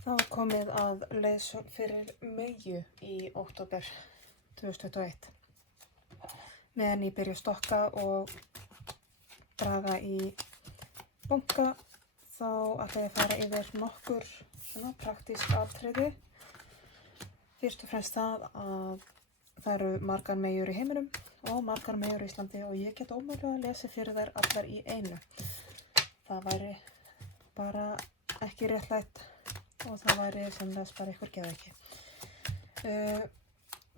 Það var komið að leiðsögn fyrir Meyju í október 2021. Meðan ég byrja að stokka og draga í bunka þá ætla ég að fara yfir nokkur svona praktísk atriði. Fyrst og fremst það að það eru margar meyjur í heiminum og margar meyjur í Íslandi og ég get ómögulega að lesa fyrir þær allar í einu. Það væri bara ekki réttlætt og það væri sennilega bara ykkur geðveiki.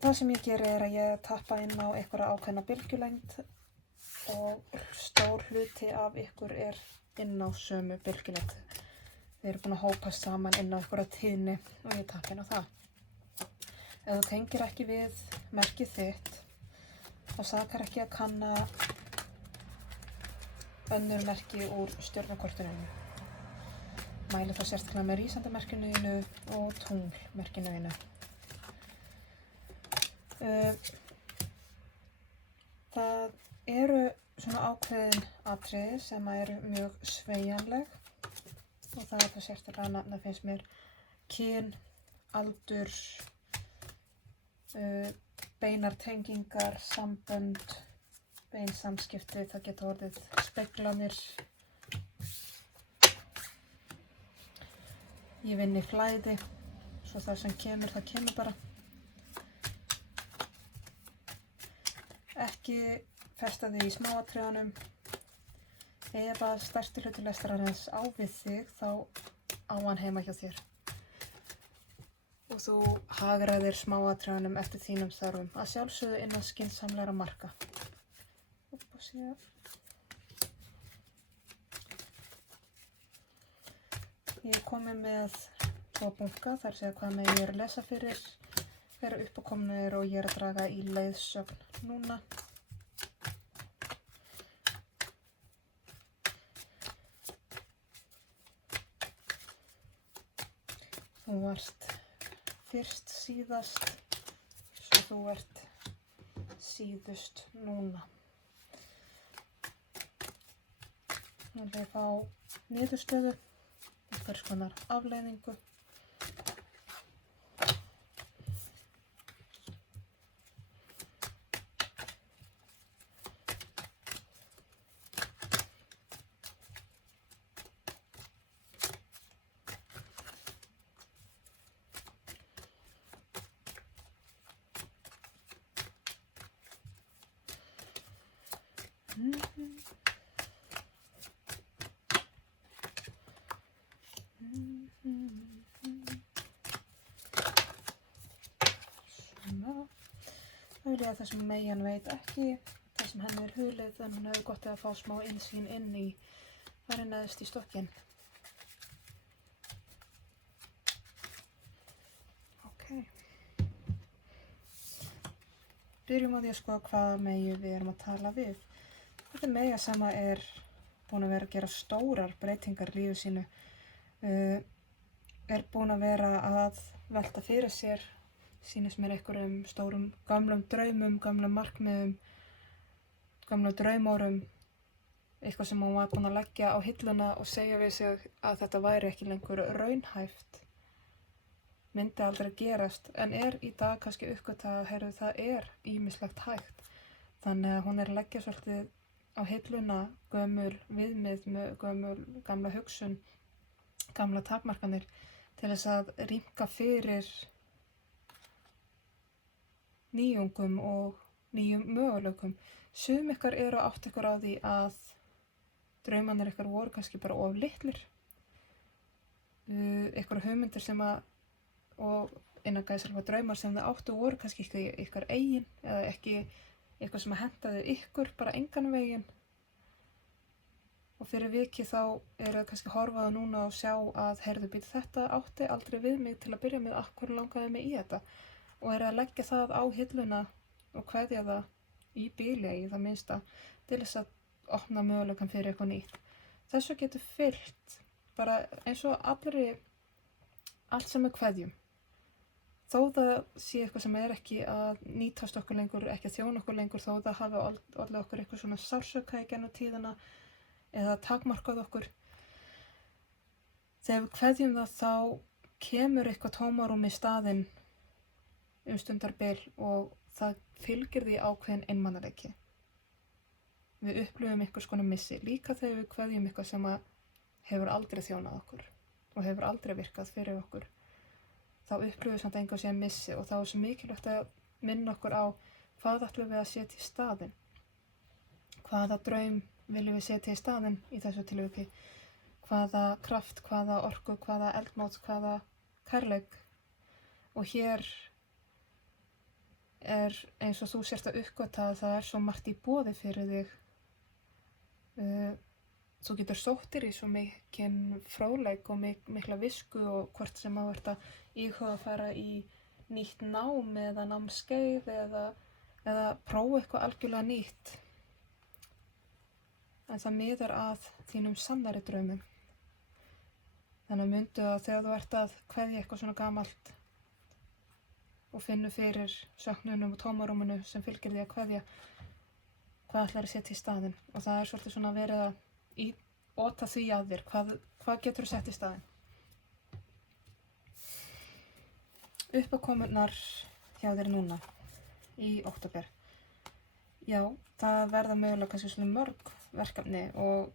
Það sem ég geri er að ég tappa inn á einhverja ákveðna bylgjulengd og stór hluti af ykkur er inn á sömu bylgjulengd. Þið eru búin að hópast saman inn á einhverja tíðni og ég tappa inn á það. Ef þú tengir ekki við merkið þitt og sakar ekki að kanna önnur merki úr stjörnukortinu. Mæli þá sérstaklega með rísandamerkinu þínu og tunglmerkinu þínu. Það eru svona ákveðin atriði sem eru mjög sveigjanleg og það er það sérstaklega að nefna finnst mér kyn, aldur, beinar tengingar, sambönd, bein samskipti, það geta orðið speglanir. Ég vinn í flæði, svo það sem kemur, það kemur bara. Ekki festa þig í smáatriðunum. Ef að stærsti hluti lestarans á við þig, þá á hann heima hjá þér. Og þú hagræðir smáatriðunum eftir þínum þörfum, að sjálfsögðu innan skynsamlegra marka. Ég er komið með 2 bunka, þar segja hvað með ég er að lesa fyrir, þeirra uppákomnir og ég er að draga í leiðsögn núna. Þú varst fyrst síðast, svo þú ert síðust núna. Nú ætla ég að fá niðurstöðu. Hvers konar afleiðingu. Það er það sem Meyjan veit ekki, það sem henni er hulið, en hún hefur gott að fá smá innsýn inn í hvað er neðst í stokkinn. Ok. Byrjum á því að skoða hvaða Meyju við erum að tala við. Þetta er Meyja sem er búin að vera að gera stórar breytingar í lífi sínu. Er búin að vera að velta fyrir sér, sýnist mér einhverjum stórum gamlum draumum, gamlum markmiðum, gamlum draumórum, eitthvað sem hún var búin að leggja á hilluna og segja við sig að þetta væri ekki lengur raunhæft, myndi aldrei gerast, en er í dag kannski uppgötvað að það er ýmislegt hægt. Þannig að hún er að leggja svolítið á hilluna gömul viðmið með gamla hugsun, gamla takmarkanir til þess að rýmka fyrir nýjungum og nýjum möguleikum. Sum ykkar eru átt ykkur á því að draumarnir ykkar voru kannski bara of litlir. Ykkur hugmyndir sem að, og innan gæsalapa draumar sem þið áttu voru kannski ykkar eigin eða ekki eitthvað sem að hentaði ykkur bara engan veginn. Og fyrir vikið þá eru það kannski horfaða núna og sjá að þetta átti aldrei við mig til að byrja með, af hverju langaði mig í þetta. Og er að leggja það á hilluna og kveðja það í bili í það minnsta til þess að opna möguleikann fyrir eitthvað nýtt. Þessu getur fylgt bara eins og allt sem er kveðjum. Þó það sé eitthvað sem er ekki að nýtast okkur lengur, ekki að þjóna okkur lengur, þó það hafi orðið okkur eitthvað svona sársauka í gegnum tíðina eða takmarkað okkur. Þegar við kveðjum það þá kemur eitthvað tómarúm í staðinn stundarbil og það fylgir því ákveðin einmanaleiki. Við upplifum einhvers konar missi, líka þegar við kveðjum eitthvað sem hefur aldrei þjónað okkur og hefur aldrei virkað fyrir okkur. Þá upplifum við samt einhver sem missi og þá er svo mikilvægt að minna okkur á hvað ætlum við að setja í staðinn. Hvaða draum viljum við setja í staðinn í þessu tilviki? Hvaða kraft, hvaða orku, hvaða eldmót, hvaða kærleik. Og hér er eins og þú sért að uppgöta að það er svo margt í boði fyrir þig. Þú getur sóttir í svo mikinn fróðleik og mikla visku og hvort sem þú ert að íhuga að fara í nýtt nám eða námskeið eða prófa eitthvað algjörlega nýtt. En það miðar að þínum sannari draumum. Þannig að mundu að þegar þú ert að kveðja eitthvað svona gamalt og finnur fyrir söknunum og tómarúminu sem fylgir því að kveðja, hvað ætlar að setja í staðinn? Og það er svolítið svona verið að ota því að þér. Hvað getur þú sett í staðinn? Uppákomurnar hjá þér núna í október. Já, það verða mögulega kannski svona mörg verkefni og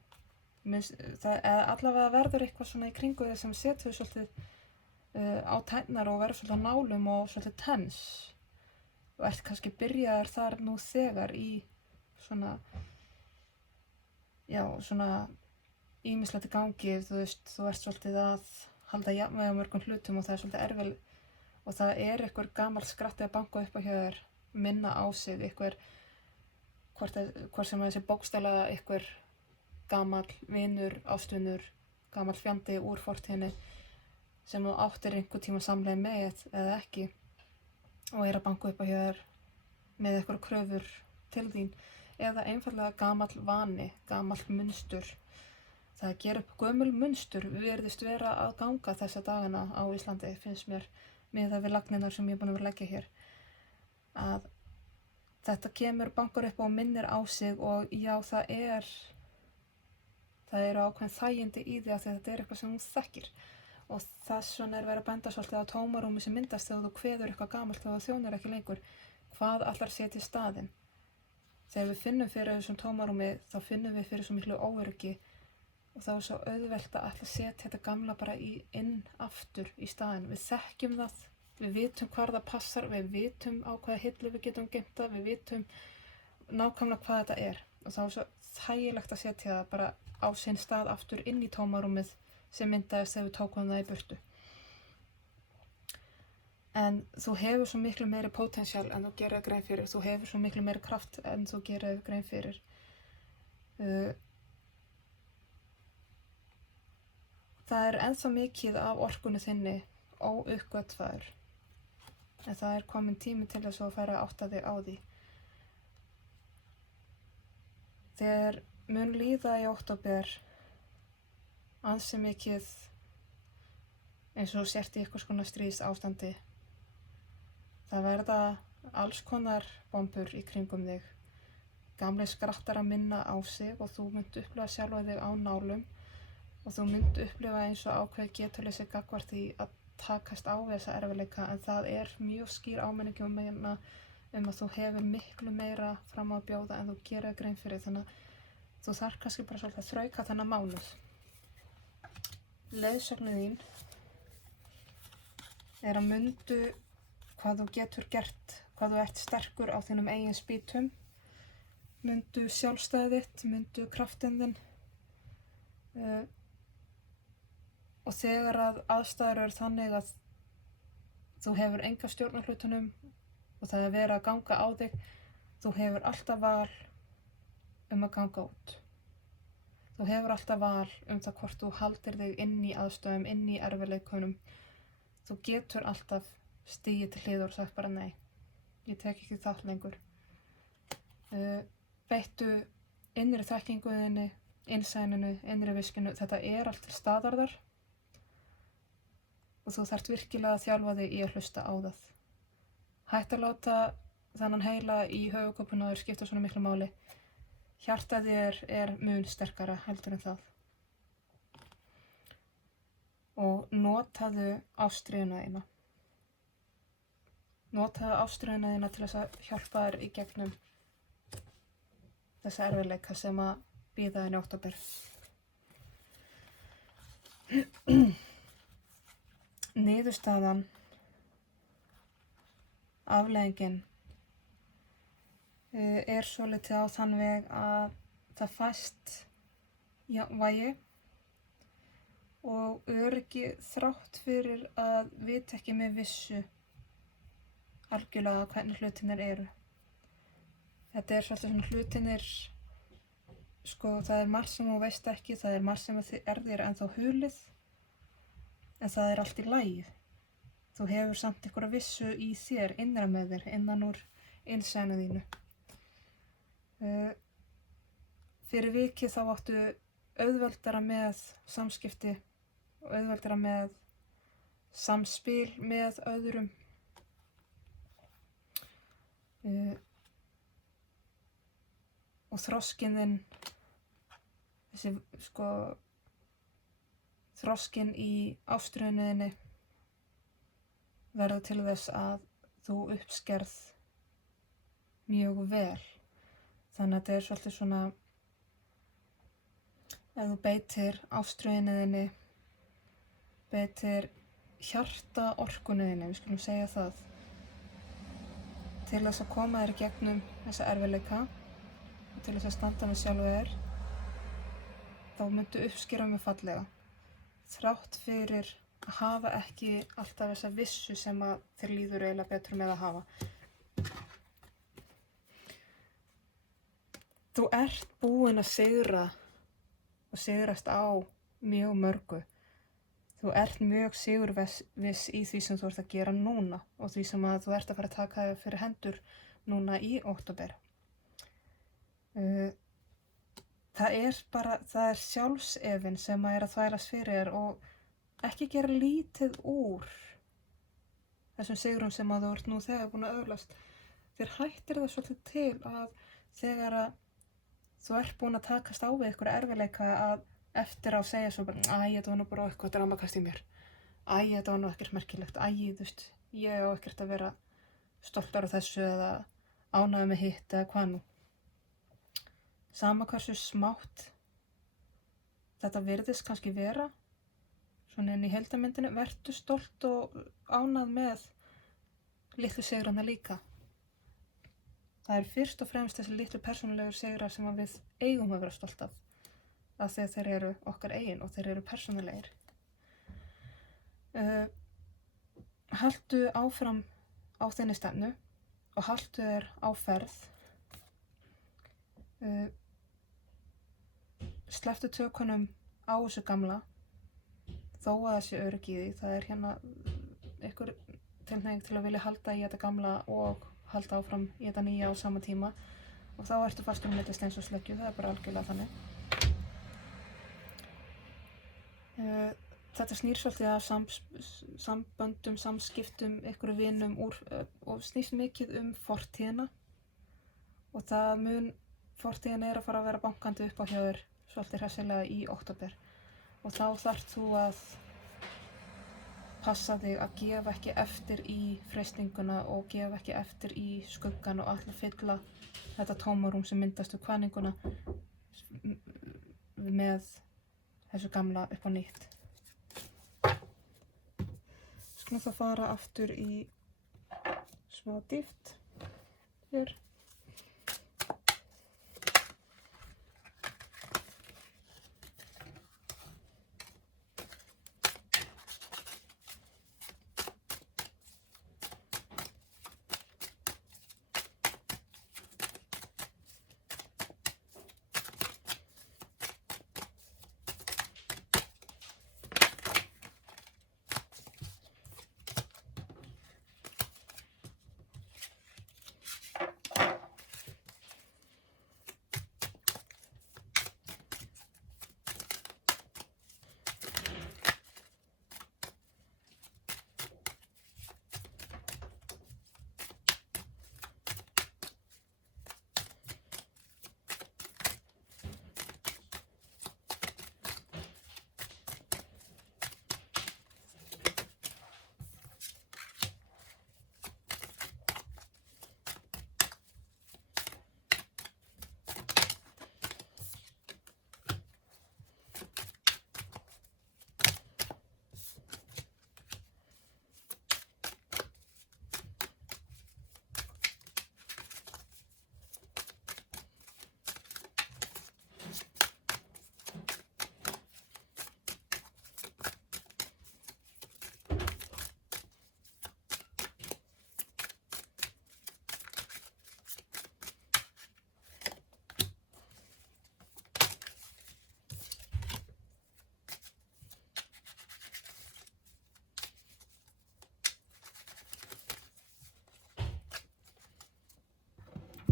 allavega verður eitthvað svona í kringu þig sem setur svolítið á tærnar og verður svolítið á nálum og svolítið tens. Og ert kannski byrjaðar þar nú þegar í svona ýmislegt í gangi, þú veist, þú ert svolítið að halda jafnvægi á mörgum hlutum og það er svolítið erfitt og það er einhver gamall skratti að banka upp á hjá þér, minna á sig, einhver, hvort sem þessi bókstaflega einhver gamall vinur, ástvinur, gamall fjandi úr fortíðinni sem þú áttir einhver tíma samleið með eða ekki og er að banka upp á hjá þér með einhver kröfur til þín. Eða einfallega gamall vani, gamall munstur. Það að gera upp gömul munstur virðist vera að ganga þessa dagana á Íslandi, finnst mér, miðað við lagnirnar sem ég er búin að vera að leggja hér. Að þetta kemur, bankar upp og minnir á sig og já, það eru ákveðin þægindi í því að þetta er eitthvað sem hún þekkir. Og þess vegna er verið að benda svolítið á tómarúmi sem myndast þegar þú kveður eitthvað gamalt og það þjónar ekki lengur. Hvað ætlar að setja í staðinn? Þegar við finnum fyrir þessum tómarúmi þá finnum við fyrir svo miklu óöryggi og þá er svo auðvelt að ætla að setja þetta gamla bara inn aftur í staðinn. Við þekkjum það, við vitum hvar það passar, við vitum á hvaða hillu við getum geymt það, við vitum nákvæmlega hvað þetta er. Og þá er svo þægilegt að setja það bara á sinn stað aftur inn í tómarúmið sem myndaðist þegar við tókum það í burtu. En þú hefur svo miklu meiri potential en þú gerir grein fyrir, þú hefur svo miklu meiri kraft en þú gerir grein fyrir. Það er ennþá mikið af orkunni þinni óuppgötvaður, en það er komin tími til þess að fara að átta þig á því. Þegar mun líða í október ansi mikið eins og sért í eitthvað svona stríðsástandi. Það verða alls konar bombur í kringum þig. Gamlir skrattar að minna á sig og þú munt upplifa sjálfa þig á nálum og þú munt upplifa eins og ákveð getuleysi gagnvart því að takast á við þessa erfiðleika, en það er mjög skýr áminning um að þú hefur miklu meira fram á að bjóða en þú gerir grein fyrir, þannig að þú þarf kannski bara svolítið að þrauka þennan mánuð. Leiðsögnin þín er að mundu hvað þú getur gert, hvað þú ert sterkur á þínum eigin spýtum, mundu sjálfstæðið þitt, mundu kraftinn þinn og þegar að aðstæður eru þannig að þú hefur enga stjórn á hlutunum og það er verið að ganga á þig, þú hefur alltaf val að ganga út. Þú hefur alltaf val það hvort þú haldir þig inn í aðstöðum, inn í erfiðleikunum. Þú getur alltaf stigið til hliðar og sagt bara nei, ég tek ekki þátt lengur. Beittu innri þekkinguðinni, innsæninu, innri viskinu, þetta er allt til staðar þar og þú þarft virkilega að þjálfa þig í að hlusta á það. Hætt að láta þennan heila í höfuðkúpuna þér skipta svona miklu máli. Hjartað þér er mun sterkara heldur en það. og notaðu ástríðuna þína. Notaðu ástríðuna þína til þess að hjálpa þér í gegnum þessa erfiðleika sem að bíða þín í október. Niðurstaðan, afleiðingin, er svolítið á þann veg að það fæst jafnvægi og öryggi þrátt fyrir að vita ekki með vissu algjörlega hvernig hlutinir eru. Þetta er svolítið svona hlutinir, það er margt sem þú veist ekki, það er margt sem er þér ennþá hulið, en það er allt í lagi. Þú hefur samt einhverja vissu í þér, innra með þér, innan úr innsæinu þínu. Fyrir vikið þá áttu auðveldara með samskipti og auðveldara með samspil með öðrum. Og þroskinn þinn, þroskinn í ástríðunni verður til þess að þú uppskerð mjög vel. Þannig að þetta er svolítið svona, ef þú beitir ástríðunni, beitir hjarta orkunni, við skulum segja það, til þess að koma þér í gegnum þessa erfiðleika og til þess að standa með sjálfu þér, þá myndu uppskera mig fallega. Þrátt fyrir að hafa ekki alltaf þessa vissu sem að þér líður eiginlega betur með að hafa. Þú ert búin að sigra og sigrast á mjög mörgu. Þú ert mjög sigurviss í því sem þú ert að gera núna og því sem að þú ert að fara að taka þér fyrir hendur núna í október. Það er sjálfsefinn sem að þvælast fyrir þér og ekki gera lítið úr þessum sigrum sem að þú ert nú þegar búin að öðlast. Þér hættir það svolítið til að þegar að þú ert búin að takast á við einhverja erfiðleika að eftir á segja svo bara, þetta var nú bara eitthvað dramakast í mér. Þetta var nú ekkert merkilegt. Ég á ekkert að vera stoltar af þessu eða ánægður með hitt eða hvað nú. Sama hversu smátt þetta virðist kannski vera, svona inn í heildarmyndinu, vertu stolt og ánægð með litlu sigrana líka. Það er fyrst og fremst þessi litlu persónulegu sigrar sem við eigum að vera stolt af því að þeir eru okkar eigin og þeir eru persónulegir. Haltu áfram á þinni stefnu og haltu þér á ferð. Slepptu tökunum á þessu gamla, þó að það sé öryggi í því. Það er hérna einhver tilhneiging til að vilja halda í þetta gamla og halda áfram í þetta nýja á sama tíma og þá ertu fastur milli steins og sleggju, það er bara algjörlega þannig. Þetta snýr svolítið af samböndum, samskiptum, einhverju vinum og snýst mikið fortíðina og fortíðin er að fara að vera bankandi upp á hjá þér svolítið hressilega í október og þá þarft þú að passa þig að gefa ekki eftir í freistinguna og gefa ekki eftir í skuggan og alltaf fylla þetta tómarúm sem myndast við kvaninguna með þessu gamla upp á nýtt. Skulum þá fara aftur í smá dýpt hér.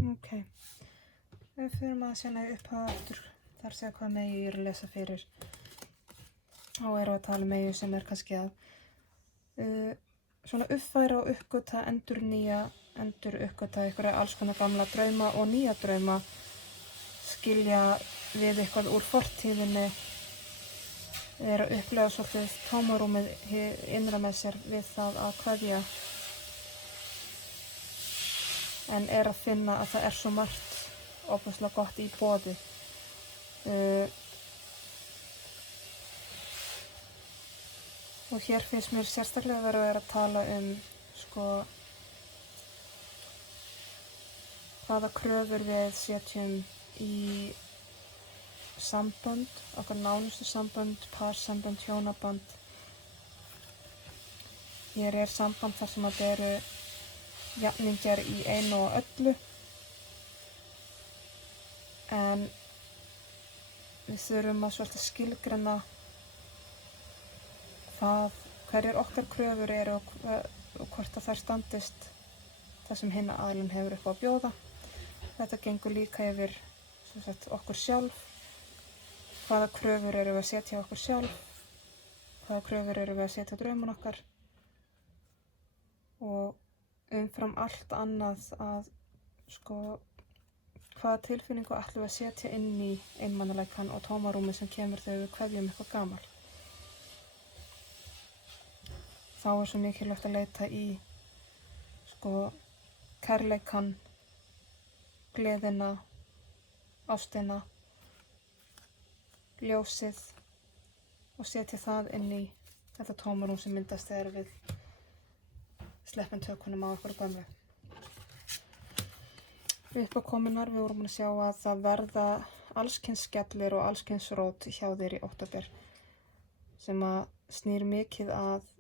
Ok. Við fyrir að sérna upphafa aftur. Þar segja hvað megi ég lesa fyrir. Þá erum við að tala megi sem kannski að svona uppfæra og uppgöta, enduruppgöta einhverja alls konar gamla drauma og nýja drauma, skilja við eitthvað úr fortíðinni, að upplifa svolítið tómarúmið innra með sér við það að kveðja, en að finna að það svo margt ofboðslega gott í boði. Og hér finnst mér sérstaklega vera að tala hvaða kröfur við setjum í sambönd, okkar nánustu sambönd, parsambönd, hjónabönd. Hér samband þar sem að eru jafningjar í einu og öllu, en við þurfum að svolítið skilgreina hverjar okkar kröfur eru og hvort að þær standist það sem hinn aðilinn hefur upp á að bjóða. Þetta gengur líka yfir okkur sjálf. Hvaða kröfur eru við að setja okkur sjálf? Hvaða kröfur eru við að setja drauman okkar? Og umfram allt annað að hvaða tilfinningu ætlum við að setja inn í einmanaleikann og tómarúmið sem kemur þegar við kveðjum eitthvað gamalt. Þá svo mikilvægt að leita í kærleikann, gleðina, ástina, ljósið og setja það inn í þetta tómarúm sem myndast þegar við sleppum tökunum á okkur gömlu. Uppákomunar, við vorum að sjá að það verða allskyns skellir og allskyns rót hjá þér í október sem að snýr mikið að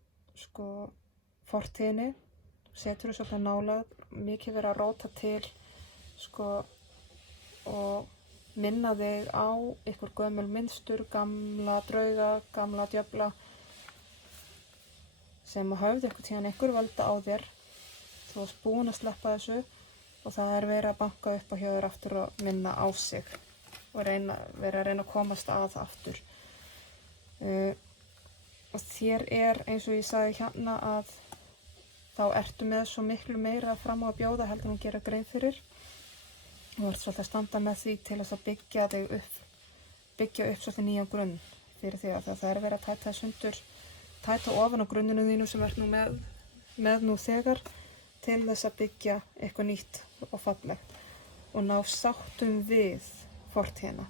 fortíðinni, setur þú svolítið nálægð, mikið verið að róta til og minna þig á ykkur gömul mynstur, gamla drauga, gamla djöfla sem höfðu einhvern tíðan einhver völda á þér. Þú varst búin að sleppa þessu og það verið að banka upp á hjá þér aftur og minna á sig og verið að reyna að komast að aftur. Og þér eins og ég sagði hérna að þá ertu með svo miklu meira fram á að bjóða heldur en að gera grein fyrir. Þú ert svolítið að standa með því til þess að byggja upp svolítið nýjan grunn fyrir því að það verið að tæta ofan á grunninu þínu sem ert nú með nú þegar til þess að byggja eitthvað nýtt og fallegt og ná sáttum við fortíðina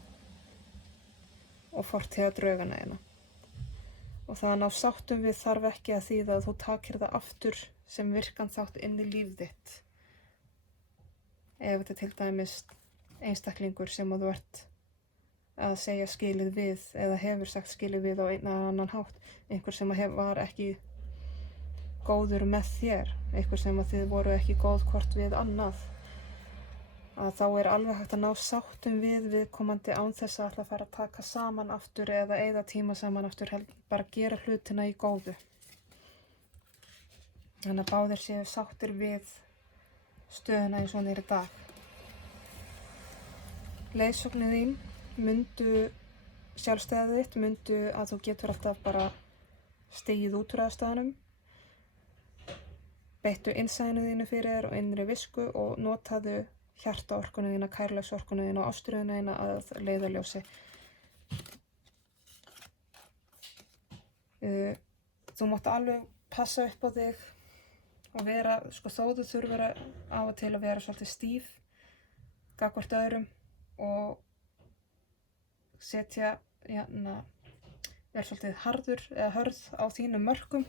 og fortíðadraugana hérna. Og það að ná sáttum við þarf ekki að þýða að þú takir það aftur sem virkan þátt inn í líf þitt. Ef þetta til dæmis einstaklingur sem að þú ert að segja skilið við eða hefur sagt skilið við á einn eða annan hátt, einhver sem var ekki góður með þér, einhver sem að þið voru ekki góð hvort við annað, að þá alveg hægt að ná sáttum við viðkomandi án þess að ætla að fara að taka saman aftur eða eyða tíma saman aftur, bara gera hlutina í góðu. Þannig að báðir séu sáttir við stöðuna eins og hún í dag. Leiðsögnin þín sjálfstæðið þitt myndu að þú getur alltaf bara stigið út úr aðstæðunum, beittu innsæinu þínu fyrir þér og innri visku og notaðu hjartaorkuna þína, kærleiksorkuna þína og ástríðuna þína að leiðarljósi. Þú mátt alveg passa upp á þig og vera, þó þú þurfir á og til að vera svolítið stíf gagnvart öðrum og vera svolítið harður eða hörð á þínum mörkum,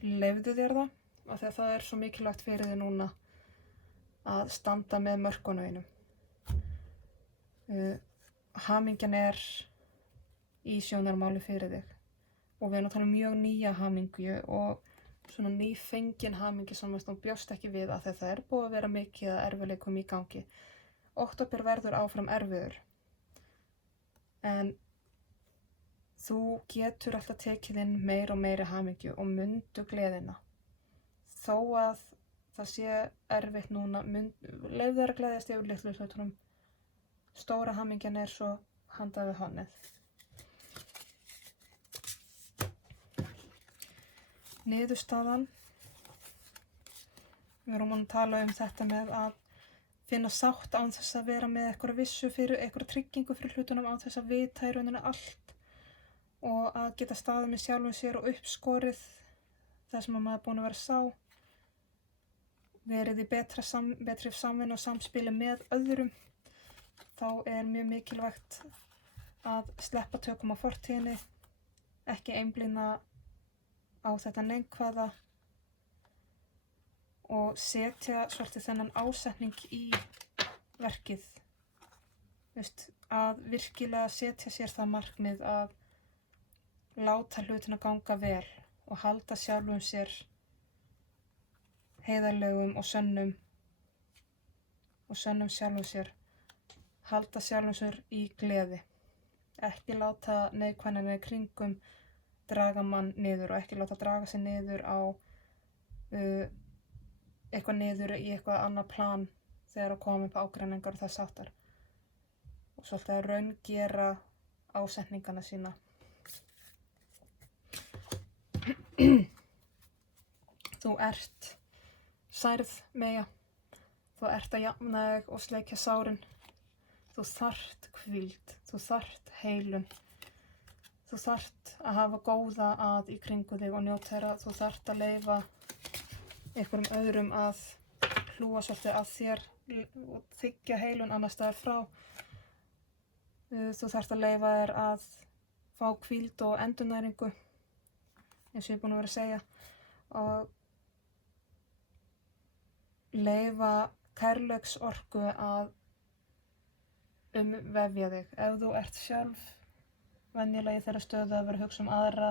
leyfðu þér það, af því að það svo mikilvægt fyrir þig núna að standa með mörkunum þínum. Hamingjan í sjónarmáli fyrir þig og við erum að tala mjög nýja hamingju og svona nýfengin hamingju sem þú bjóst ekki við að það búið að vera mikið erfiðleikum í gangi. Október verður áfram erfiður en þú getur alltaf tekið inn meira og meira hamingju og mundu gleðina. Þó að það sé erfitt núna, leyfðu þér að gleðjast yfir litlu hlutunum. Stóra hamingjan er svo handað við honnið. Niðurstaðan. Við erum að tala þetta með að finna sátt án þess að vera með eitthvað vissu fyrir eitthvað tryggingu fyrir hlutunum, án þess að vita í rauninu allt og að geta staðið með sjálfum sér og uppskorið það sem maður er búin að vera sá. Verið í betri samvinnu og samspili með öðrum. Þá er mjög mikilvægt að sleppa tökum á fortíðinni, ekki einblína á þetta neikvæða og setja svolítið þennan ásetning í verkið. Að virkilega setja sér það markmið að láta hlutina ganga vel og halda sjálfum sér heiðarlegum og sönnum sjálfum sér, halda sjálfum sér í gleði, ekki láta neikvæðnina í kringum draga mann niður og ekki láta draga sig niður á eitthvað niður í eitthvað annað plan þegar að koma upp ágreiningar og þess háttar og svolítið að raungera ásetningana sína. Þú ert særð, Meyja. Þú ert að jafna þig og sleikja sárin. Þú þarft hvíld, þú þarft heilun. Þú þarft að hafa góða að í kringu þig og njóta þeirra. Þú þarft að leyfa einhverjum öðrum að hlúa svolítið að þér og þiggja heilun annars staðar frá. Þú þarft að leyfa þér að fá hvíld og endurnæringu, eins og ég er búin að vera að segja, og leyfa kærleiksorku að umvefja þig. Ef þú ert sjálf venjulega í þeirra stöðu að vera að hugsa aðra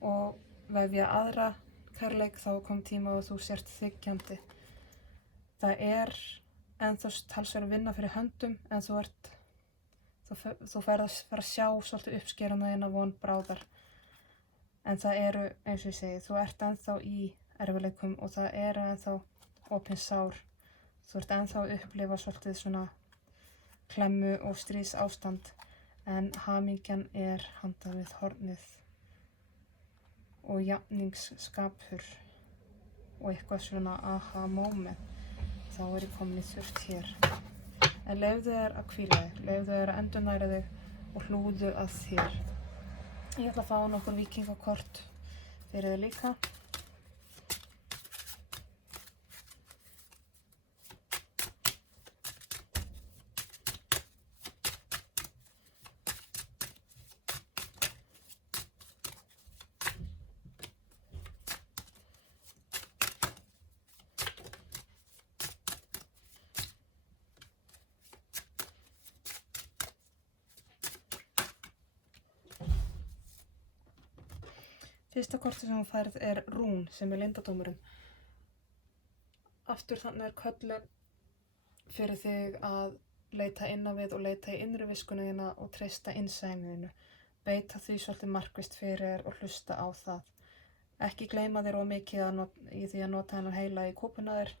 og vefja aðra kærleik, þá kom tíma og þú sért þiggjandi. Það er ennþá talsverð að vinna fyrir höndum, en þú ferð að fara að sjá svolítið uppskeruna þína von bráðar. En það eru, eins og ég segi, þú ert ennþá í erfiðleikum og það eru ennþá opin sár. Þú ert ennþá að upplifa svolítið svona klemmu og stríðs ástand, en hamingjan er handað við hornið og jafningsskapur og eitthvað svona aha moment. Þá er ég komin í þurft hér. En leyfðu þér að hvíla þig, leyfðu þér að endurnæra þig og hlúðu að þér. Ég ætla að fá nokkur víkingakort fyrir þig líka. Fyrsta kortið sem hún færð er rún, sem er leyndardómurinn. Aftur þannig er köllun fyrir þig að leita inn á við og leita í innri viskuna þína og treysta innsæðinu. Beita því svolítið markvisst fyrir og hlusta á það. Ekki gleyma þér of mikið í því að nota hennar heila í kúpuna þér.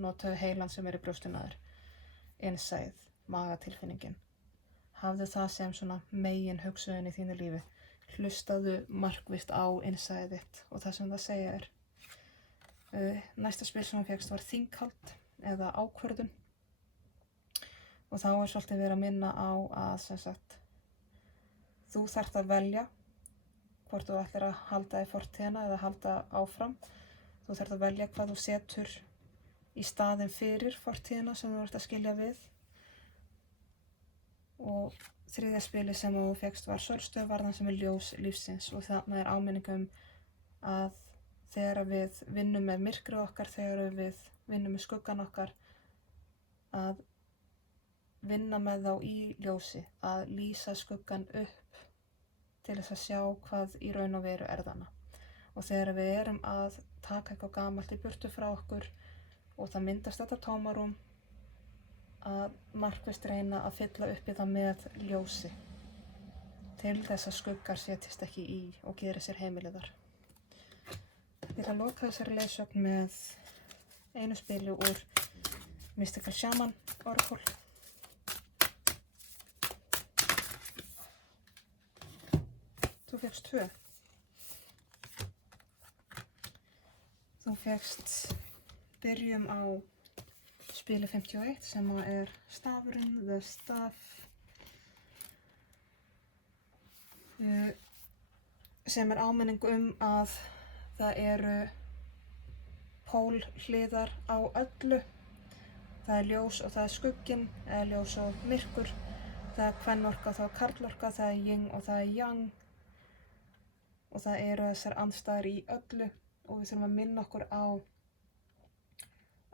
Notaðu heilan sem er í brjóstuna þér. Innsæð, magatilfinningin. Hafðu það sem svona megin hugsunin í þínu lífi. Hlustaðu markvisst á innsæðið þitt og það sem það segja er. Næsta spil sem hún fékkst var þinghald eða ákvörðun. Og þá er svolítið verið að minna á að sem sagt, þú þarft að velja hvort þú ætlir að halda í fortíðina eða halda áfram. Þú þarft að velja hvað þú setur í staðinn fyrir fortíðina sem þú ert að skilja við. Og þriðja spili sem þú fékkst var sólstöðvarðan sem er ljós lífsins og þarna er áminningum að þegar við vinnum með myrkrið okkar, þegar við vinnum með skuggan okkar, að vinna með þá í ljósi, að lýsa skuggan upp til þess að sjá hvað í raun og veru er þarna. Og þegar við erum að taka eitthvað gamalt í burtu frá okkur og það myndast þetta tómarúm, að markvisst reyna að fylla upp í það með ljósi til þess að skuggar setjast ekki í og geri sér heimili þar. Ég ætla að loka þessari leiðsögn með einu spili úr Mystical Shaman Oracle. Þú fékkst 2. Þú fékkst byrjum á spili 51 sem er stafurinn, The Staff, sem er áminning að það eru pólhliðar á öllu. Það er ljós og það er skugginn, eða ljós og myrkur. Það er kvennorka og það er karlorka, það er yin og það er yang. Og það eru þessar andstæður í öllu og við þurfum að minna okkur á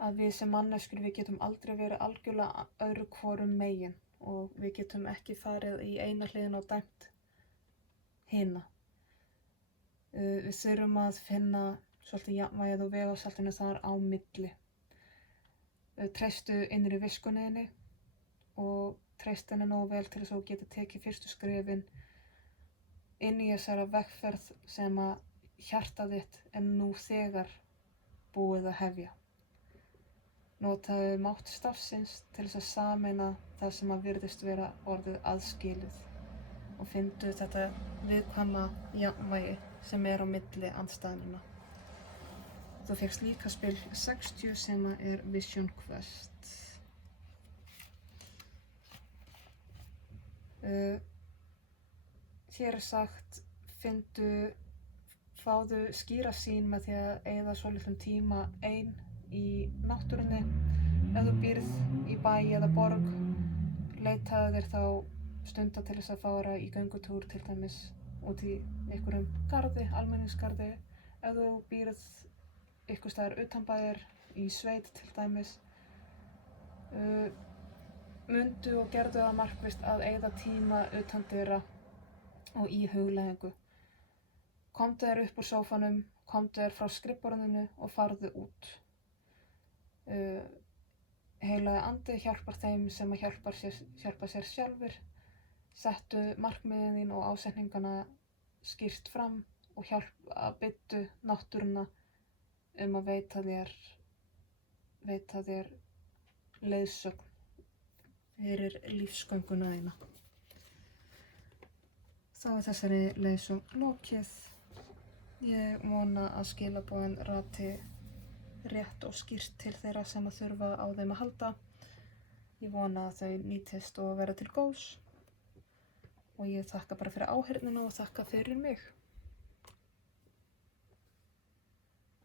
að við sem manneskjur, við getum aldrei verið algjörlega öðru hvorum megin og við getum ekki farið í eina hliðina og dæmt hina. Við þurfum að finna svolítið jafnvægið og vegasaltinu þar á milli. Treystu innri viskunniðinni og treystu henni nógu vel til þess að þú getur tekið fyrstu skrefin inn í þessara vegferð sem að hjartað þitt er nú þegar búið að hefja. Notaðu mátt stafsins til þess að sameina það sem að virðist vera orðið aðskilið og fyndu þetta viðkvæma jafnvægi sem er á milli andstæðnanna. Þú fékkst líka spil 60 sem er Vision Quest. Hér er sagt, fáðu skýra sýn með því að eyða svolitlum tíma ein í náttúrunni. Ef þú býrð í bæ eða borg, leitaðu þér þá stunda til þess að fara í göngutúr til dæmis út í einhverjum garði, almenningsgarði. Ef þú býrð einhvers staðar utanbæjar í sveit til dæmis, mundu og gerðu það markvisst að eyða tíma utandyra og í hugleiðingu. Komdu þér upp úr sófanum, komdu þér frá skrifborðinu og farðu út. Heilagi andi hjálpar þeim sem að hjálpa sér sjálfur. Settu markmiðin þín og ásetningana skýrt fram og biðdu náttúruna að veita þér leiðsögn fyrir lífsgönguna þína. Þá er þessari leiðsögn lokið. Ég vona að skilaboðin rati rétt og skýrt til þeirra sem að þurfa á þeim að halda. Ég vona að þau nýtist og verði til góðs og ég þakka bara fyrir áheyrnina og þakka fyrir mig.